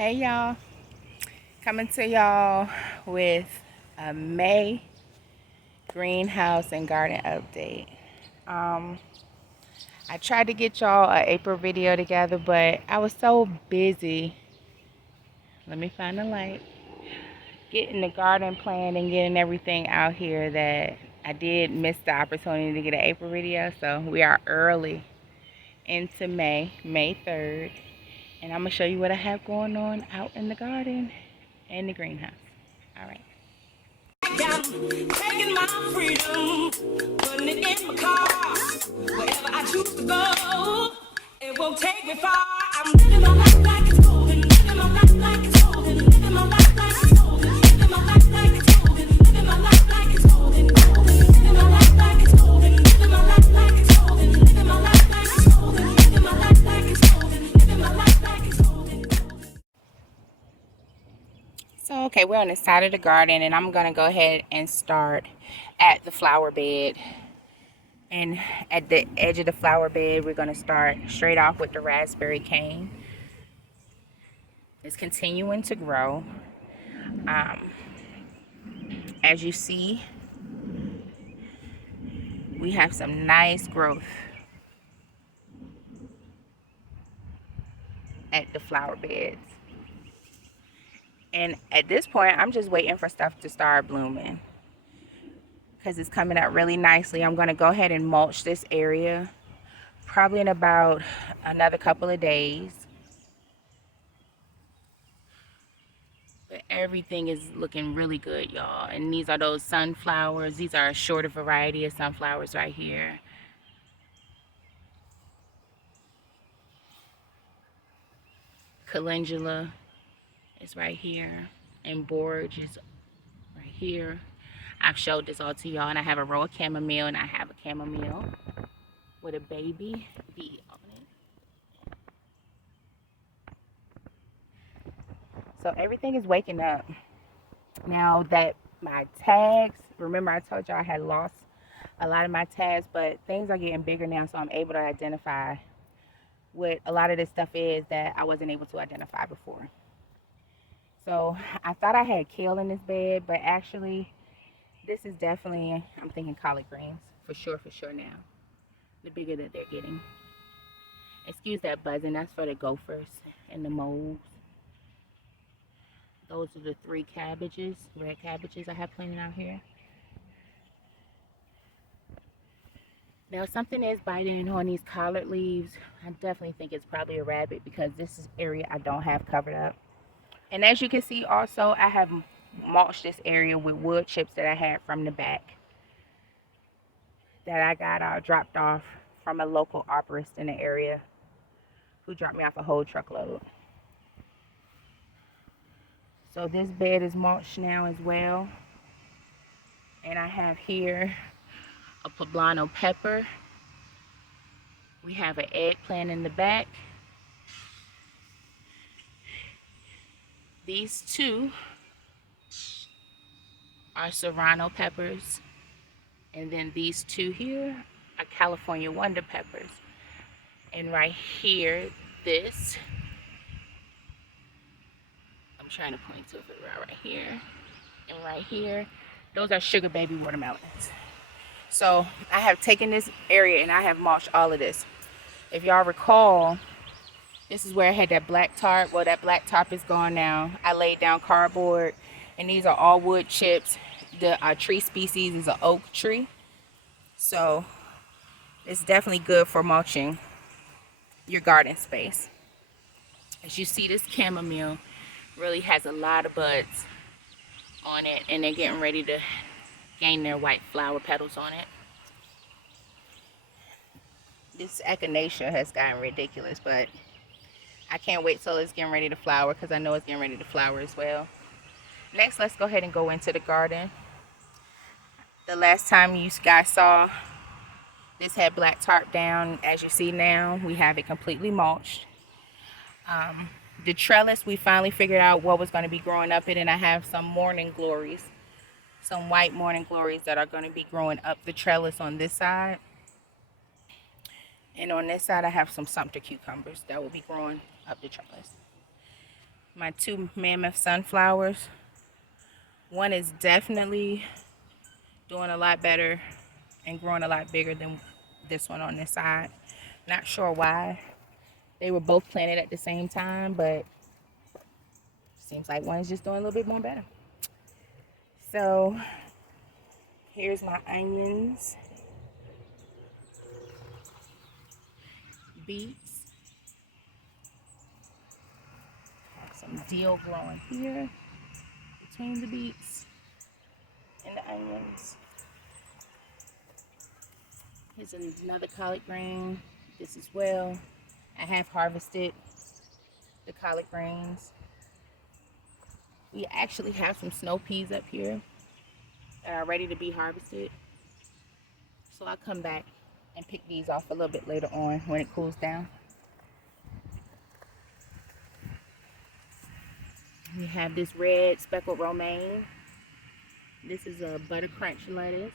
Hey y'all, coming to y'all with a May greenhouse and garden update. Um, I tried to get y'all an April video together, but I was so busy. Let me find the light. Getting the garden planned and getting everything out here that I did miss the opportunity to get an April video. So we are early into May 3rd, and I'm gonna show you what I have going on out in the garden and the greenhouse. All right. Taking my freedom, putting it in my car. Wherever I choose to go, it won't take me far. I'm living my life like it's golden, living my life like it's golden, living my life like it's golden, living my life like it's golden, living my life like it's golden, living my life like it's golden, living my life like it's golden, living my life like it's golden, living my life like it's golden, living my life like it's golden. So, okay, we're on the side of the garden, and I'm going to go ahead and start at the flower bed. And at the edge of the flower bed, we're going to start straight off with the raspberry cane. It's continuing to grow. As you see, we have some nice growth at the flower beds. And at this point, I'm just waiting for stuff to start blooming because it's coming up really nicely. I'm going to go ahead and mulch this area probably in about another couple of days. But everything is looking really good, y'all. And these are those sunflowers. These are a shorter variety of sunflowers right here. Calendula is right here. And borage is right here. I've showed this all to y'all. And I have a row of chamomile. And I have a chamomile with a baby bee on it. So everything is waking up. Now that my tags, remember I told y'all I had lost a lot of my tags, but things are getting bigger now, so I'm able to identify what a lot of this stuff is that I wasn't able to identify before. So I thought I had kale in this bed, but actually this is definitely, I'm thinking collard greens for sure now. The bigger that they're getting. Excuse that buzzing, that's for the gophers and the moles. Those are the 3 cabbages, red cabbages I have planted out here. Now something is biting on these collard leaves. I definitely think it's probably a rabbit because this is area I don't have covered up. And as you can see also, I have mulched this area with wood chips that I had from the back that I got dropped off from a local arborist in the area who dropped me off a whole truckload. So this bed is mulched now as well. And I have here a poblano pepper. We have an eggplant in the back. These 2 are serrano peppers. And then these 2 here are California wonder peppers. And right here, this, I'm trying to point to it right here. And right here, those are sugar baby watermelons. So I have taken this area and I have mulched all of this. If y'all recall, this is where I had that black tarp. Well, that black tarp is gone now. I laid down cardboard, and these are all wood chips. The tree species is an oak tree. So it's definitely good for mulching your garden space. As you see, this chamomile really has a lot of buds on it, and they're getting ready to gain their white flower petals on it. This echinacea has gotten ridiculous, but I can't wait till it's getting ready to flower because I know it's getting ready to flower as well. Next, let's go ahead and go into the garden. The last time you guys saw, this had black tarp down. As you see now, we have it completely mulched. The trellis, we finally figured out what was going to be growing up it, and I have some morning glories, some white morning glories that are going to be growing up the trellis on this side. And on this side, I have some Sumter cucumbers that will be growing up the trellis. my two mammoth sunflowers. One is definitely doing a lot better and growing a lot bigger than this one on this side. Not sure why. They were both planted at the same time, but seems like one is just doing a little bit more better. So here's my onions, beets, have some dill growing here between the beets and the onions. Here's another collard green, this as well. I have harvested the collard greens. We actually have some snow peas up here that are ready to be harvested. So I'll come back and pick these off a little bit later on when it cools down. We have this red speckled romaine. This is a butter crunch lettuce.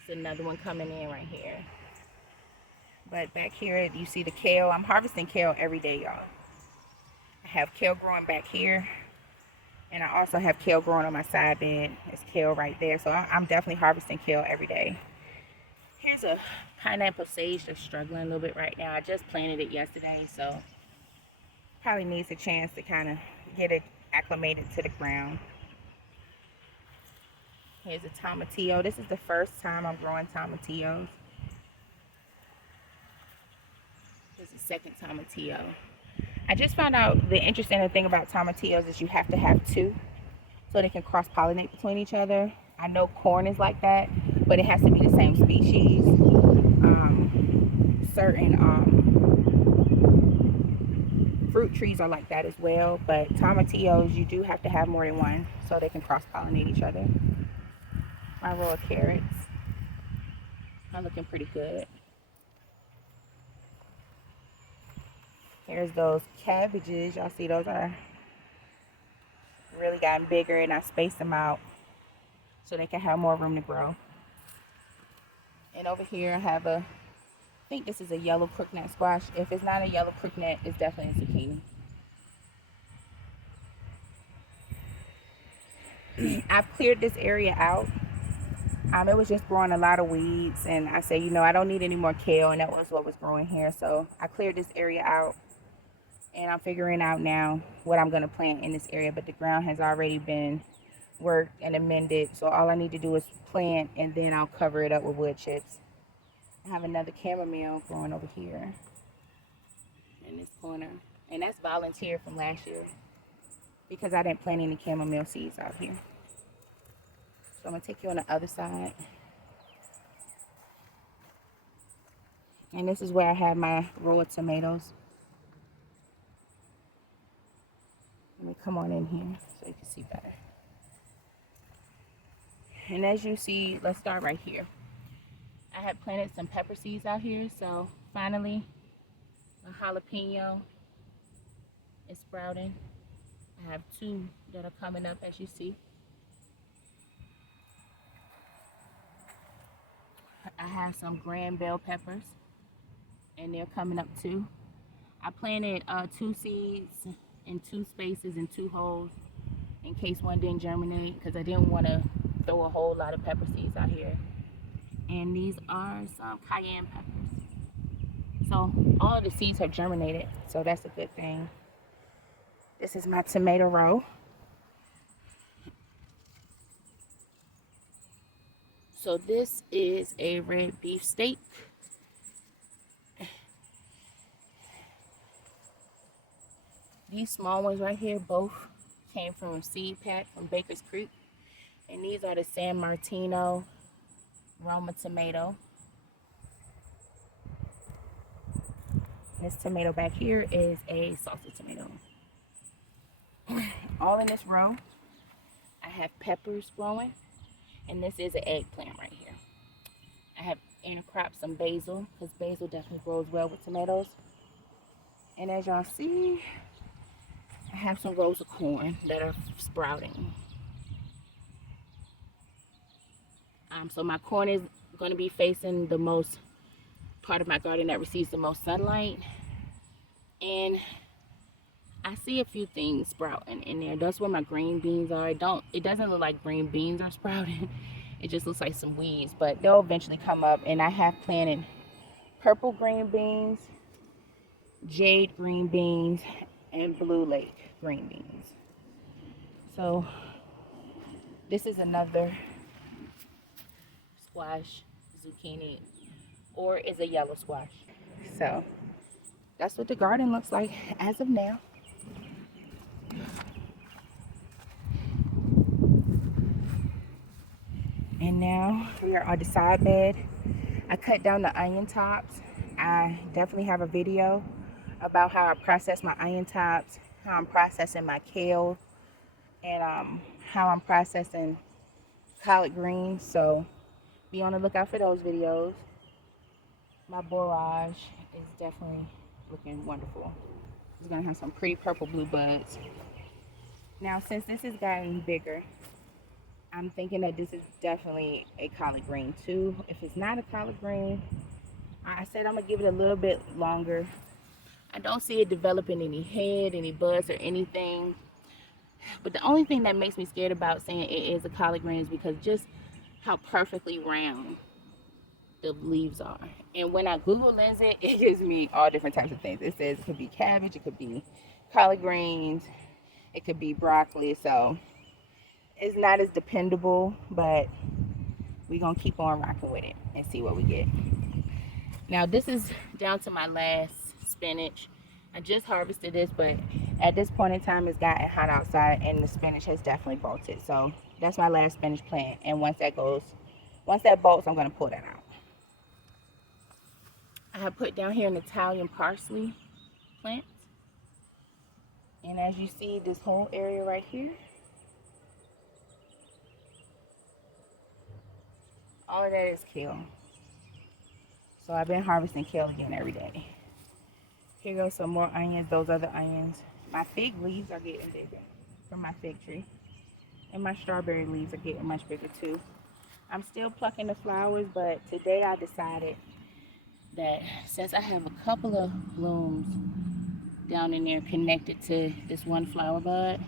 It's another one coming in right here. But back here you see the kale. I'm harvesting kale every day, y'all. I have kale growing back here. And I also have kale growing on my side bed. There's kale right there. So I'm definitely harvesting kale every day. Here's a pineapple sage that's struggling a little bit right now. I just planted it yesterday, so probably needs a chance to kind of get it acclimated to the ground. Here's a tomatillo. This is the first time I'm growing tomatillos. Here's the second tomatillo. I just found out the interesting thing about tomatillos is you have to have two so they can cross-pollinate between each other. I know corn is like that, but it has to be the same species. Certain fruit trees are like that as well, but tomatillos, you do have to have more than one so they can cross-pollinate each other. My row of carrots are looking pretty good. Here's those cabbages. Y'all see those are really gotten bigger, and I spaced them out so they can have more room to grow. And over here I have I think this is a yellow crookneck squash. If it's not a yellow crookneck, it's definitely a zucchini. I've cleared this area out. It was just growing a lot of weeds, and I said, you know, I don't need any more kale, and that was what was growing here. So I cleared this area out, and I'm figuring out now what I'm going to plant in this area. But the ground has already been worked and amended, so all I need to do is plant, and then I'll cover it up with wood chips. I have another chamomile growing over here in this corner, and that's volunteer from last year because I didn't plant any chamomile seeds out here. So I'm going to take you on the other side. And this is where I have my row of tomatoes. Let me come on in here so you can see better. And as you see, let's start right here. I had planted some pepper seeds out here, so finally a jalapeno is sprouting. I have two that are coming up, as you see. I have some grand bell peppers, and they're coming up too. I planted 2 seeds in 2 spaces in 2 holes in case one didn't germinate, because I didn't want to throw a whole lot of pepper seeds out here. And these are some cayenne peppers. So all of the seeds have germinated, so that's a good thing. This is my tomato row. So this is a red beef steak. These small ones right here both came from a seed pack from Baker's Creek. And these are the San Martino Roma tomato. This tomato back here is a salsa tomato. All in this row, I have peppers growing. And this is an eggplant right here. I have intercropped some basil, because basil definitely grows well with tomatoes. And as y'all see, I have some rows of corn that are sprouting. So my corn is going to be facing the most part of my garden that receives the most sunlight. And I I see a few things sprouting in there. That's where my green beans are. It doesn't look like green beans are sprouting. It just looks like some weeds, but they'll eventually come up. And I have planted purple green beans, jade green beans, and blue lake green beans. So this is another squash, zucchini, or is a yellow squash. So that's what the garden looks like as of now. And now we are on the side bed. I cut down the onion tops. I definitely have a video about how I process my onion tops, how I'm processing my kale, and how I'm processing collard greens. So be on the lookout for those videos. My borage is definitely looking wonderful. It's gonna have some pretty purple blue buds. Now, since this has gotten bigger, I'm thinking that this is definitely a collard green too. If it's not a collard green, I said I'm gonna give it a little bit longer. I don't see it developing any head, any buds, or anything. But the only thing that makes me scared about saying it is a collard green is because just how perfectly round the leaves are. And when I Google lens it, it gives me all different types of things. It says it could be cabbage, it could be collard greens, it could be broccoli. So it's not as dependable, but we're gonna keep on rocking with it and see what we get. Now this is down to my last spinach. I just harvested this, but at this point in time it's gotten hot outside and the spinach has definitely bolted. So that's my last spinach plant, and once that bolts, I'm gonna pull that out. I have put down here an Italian parsley plant, and as you see, this whole area right here, all of that is kale. So I've been harvesting kale again every day. Here goes some more onions. Those are the onions. My fig leaves are getting bigger from my fig tree. And my strawberry leaves are getting much bigger too. I'm still plucking the flowers, but today I decided that since I have a couple of blooms down in there connected to this one flower bud,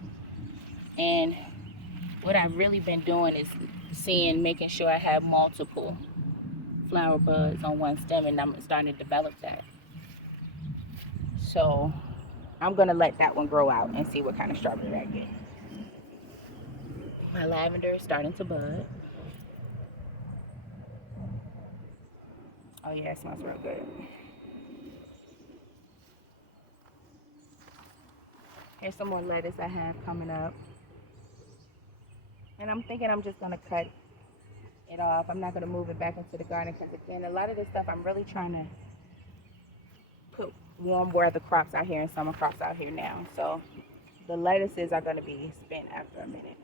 and what I've really been doing is making sure I have multiple flower buds on one stem, and I'm starting to develop that. So I'm gonna let that one grow out and see what kind of strawberry I get. My lavender is starting to bud. Oh yeah, it smells real good. Here's some more lettuce I have coming up. And I'm thinking I'm just gonna cut it off. I'm not gonna move it back into the garden because again, a lot of this stuff I'm really trying to put warm weather crops out here and summer crops out here now. So the lettuces are gonna be spent after a minute.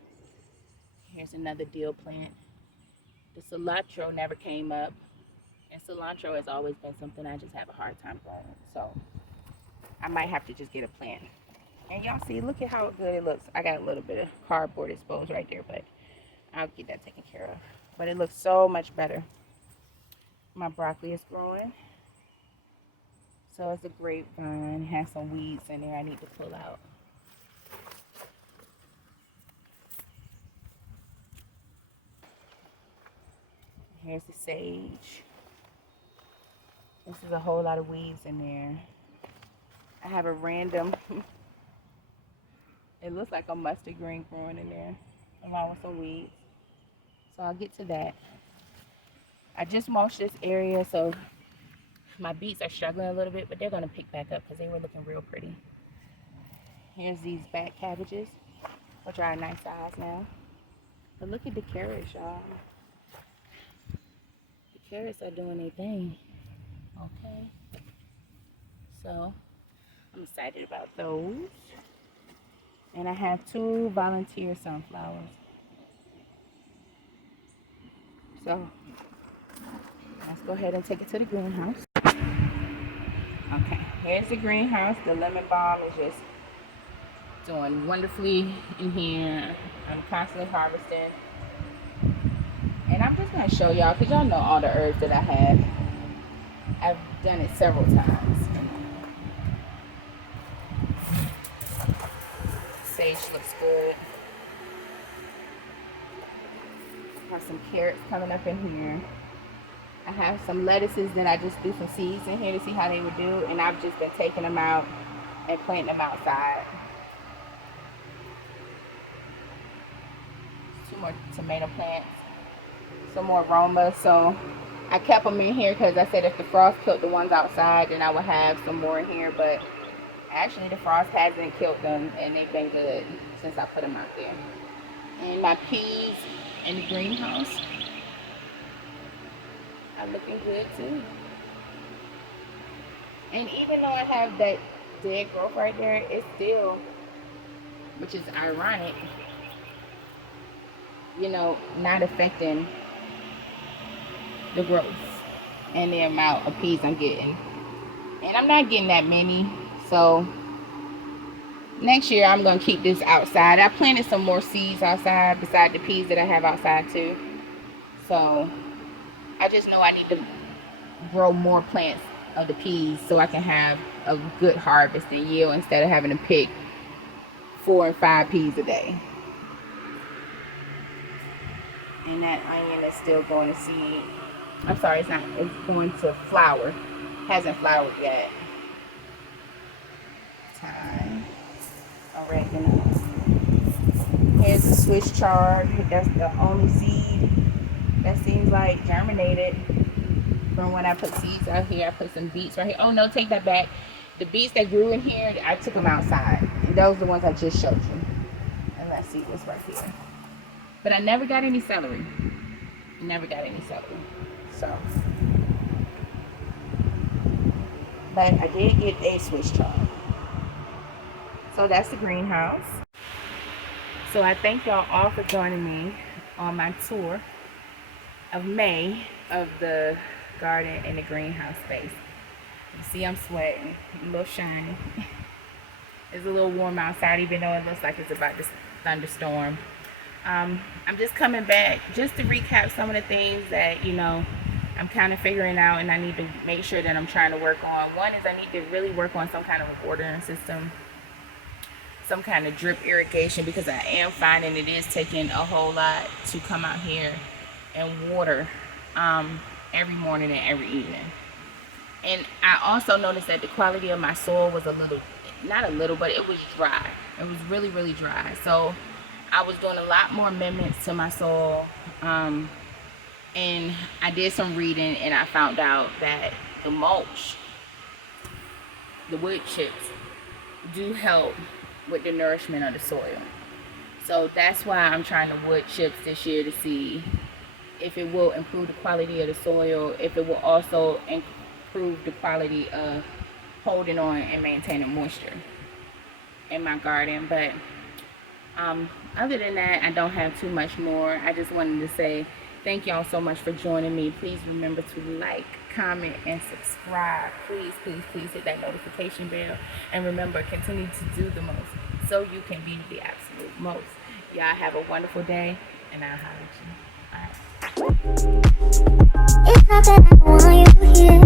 Here's another dill plant. The cilantro never came up. And cilantro has always been something I just have a hard time growing. So I might have to just get a plant. And y'all see, look at how good it looks. I got a little bit of cardboard exposed right there, but I'll get that taken care of. But it looks so much better. My broccoli is growing. So it's a grapevine. It has some weeds in there I need to pull out. Here's the sage. This is a whole lot of weeds in there. I have a random, it looks like a mustard green growing in there, along with some weeds. So I'll get to that. I just mulched this area, so my beets are struggling a little bit, but they're gonna pick back up because they were looking real pretty. Here's these bat cabbages, which are a nice size now. But look at the carrots, y'all. The carrots are doing their thing. Okay, so I'm excited about those. And I have 2 volunteer sunflowers. So let's go ahead and take it to the greenhouse. Okay, here's the greenhouse. The lemon balm is just doing wonderfully in here. I'm constantly harvesting. And I'm just going to show y'all because y'all know all the herbs that I have. I've done it several times. sage looks good. I have some carrots coming up in here. I have some lettuces that I just threw some seeds in here to see how they would do, and I've just been taking them out and planting them outside. 2 more tomato plants, some more Roma. So I kept them in here because I said if the frost killed the ones outside, then I would have some more in here. But actually, the frost hasn't killed them, and they've been good since I put them out there. And my peas in the greenhouse are looking good too. And even though I have that dead growth right there, it's still, which is ironic, you know, not affecting the growth and the amount of peas I'm getting. And I'm not getting that many, so next year I'm gonna keep this outside. I planted some more seeds outside beside the peas that I have outside too. So I just know I need to grow more plants of the peas so I can have a good harvest and yield instead of having to pick 4 and 5 peas a day. And that onion is still going to seed. I'm sorry, it's not. It's going to flower. Hasn't flowered yet. Thyme, oregano. Here's the Swiss chard. That's the only seed that seems like germinated from when I put seeds out here. I put some beets right here. Oh no, take that back. The beets that grew in here, I took them outside. And those are the ones I just showed you. And let's see what's right here. But I never got any celery. Never got any celery. So, but I did get a Swiss chard. So that's the greenhouse. So I thank y'all all for joining me on my tour of May of the garden and the greenhouse space. You see I'm sweating, a little shiny. It's a little warm outside even though it looks like it's about to thunderstorm. I'm just coming back just to recap some of the things that, you know, I'm kind of figuring out and I need to make sure that I'm trying to work on. One is I need to really work on some kind of a watering system, some kind of drip irrigation, because I am finding it is taking a whole lot to come out here and water every morning and every evening. And I also noticed that the quality of my soil was a little, not a little, but it was dry. It was really, really dry. So I was doing a lot more amendments to my soil. And I did some reading and I found out that the mulch, the wood chips, do help with the nourishment of the soil. So that's why I'm trying the wood chips this year to see if it will improve the quality of the soil, if it will also improve the quality of holding on and maintaining moisture in my garden. But other than that, I don't have too much more. I just wanted to say thank y'all so much for joining me. Please remember to like, comment, and subscribe. Please, please, please hit that notification bell. And remember, continue to do the most so you can be the absolute most. Y'all have a wonderful day, and I'll holler at you. All right. It's not that I want you here.